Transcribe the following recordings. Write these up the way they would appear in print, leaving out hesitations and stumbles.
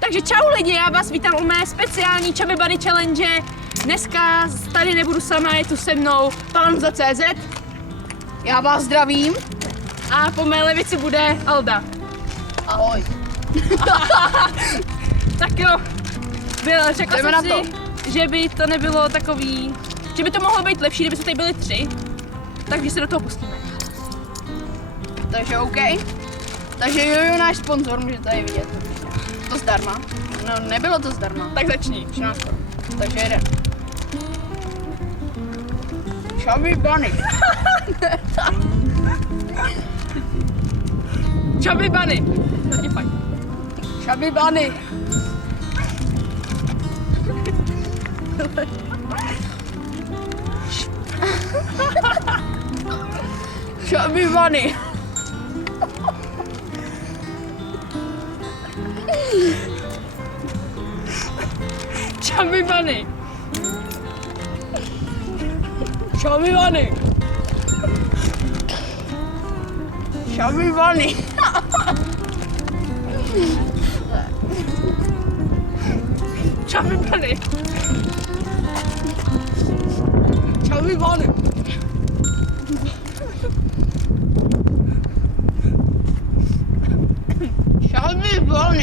Takže čau lidi, já vás vítám u mé speciální Chubby Bunny Challenge. Dneska tady nebudu sama, je tu se mnou Pan za CZ. Já vás zdravím. A po mé levici bude Alda. Ahoj. Tak jo, řekla jsem si, že by to nebylo takový, že by to mohlo být lepší, kdyby jsme tady byli 3. Takže se do toho pustíme. Takže OK. Takže Jojo, náš sponzor, můžete tady vidět. To zdarma. No, nebylo to zdarma. Tak začni. 13 korun. Takže jeden. Chubby Bunny. Chubby Bunny. To je fajn. Chubby Bunny. Chubby Bunny. Chubby Bunny. Chubby Bunny. Chubby Bunny. Chubby Bunny. Chubby Bunny. Chubby Bunny. Chubby Bunny. Chubby Bunny.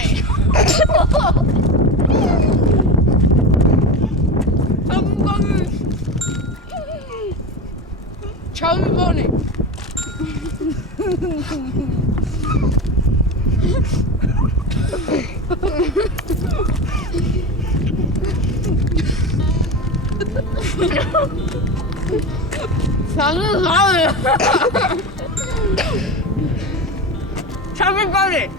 Chubby Bunny.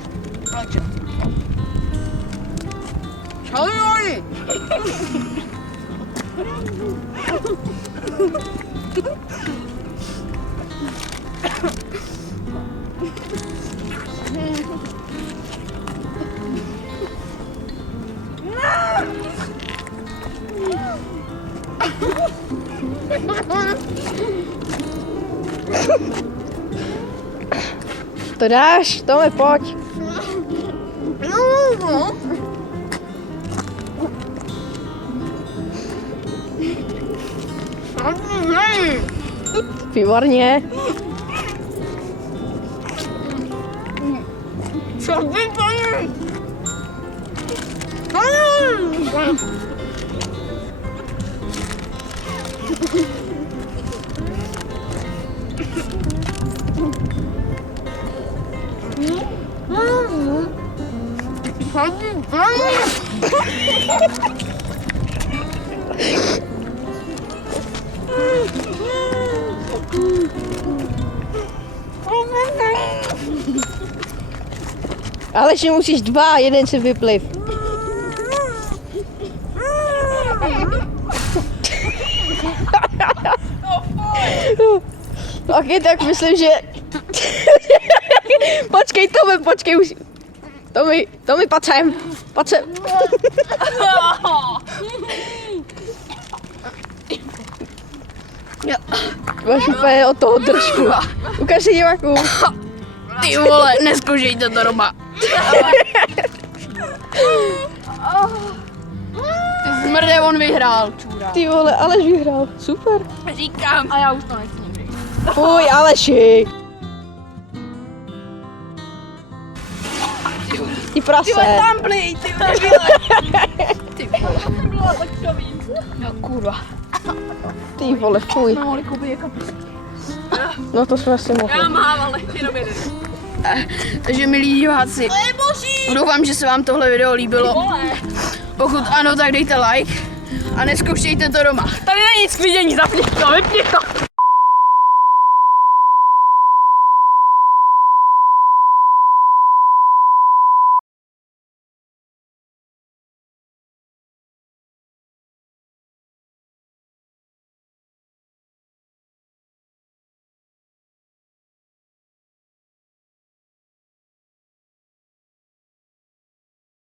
To dáš, Tome, pojď. Výborně. Chubby Bunny. Ale že musíš 2, jeden si vypliv. Ok, tak myslím, že... Počkej, Tome, počkej už. Tomi, pojď sem. Pojď sem. Máš úplně od toho držku. Ukaž si divákům. Ty vole, neskoušejte to doma. Ty zmrde, on vyhrál, čůra. Ty vole, Aleš vyhrál. Super. Říkám. A já už to nechci nikdy. Fuj, Aleši. Ty prase. Tamplí, ty vole. Ty vole. Nebylo takový. No kurva. Ty vole, fuj. No, ale koupí je kapusky. No to jsme asi mohli. Já mám, ale jenom jeden. Takže milí diváci, doufám, že se vám tohle video líbilo. Pokud ano, tak dejte like a neskoušejte to doma. Tady není nic k vidění, zapni to, vypni to.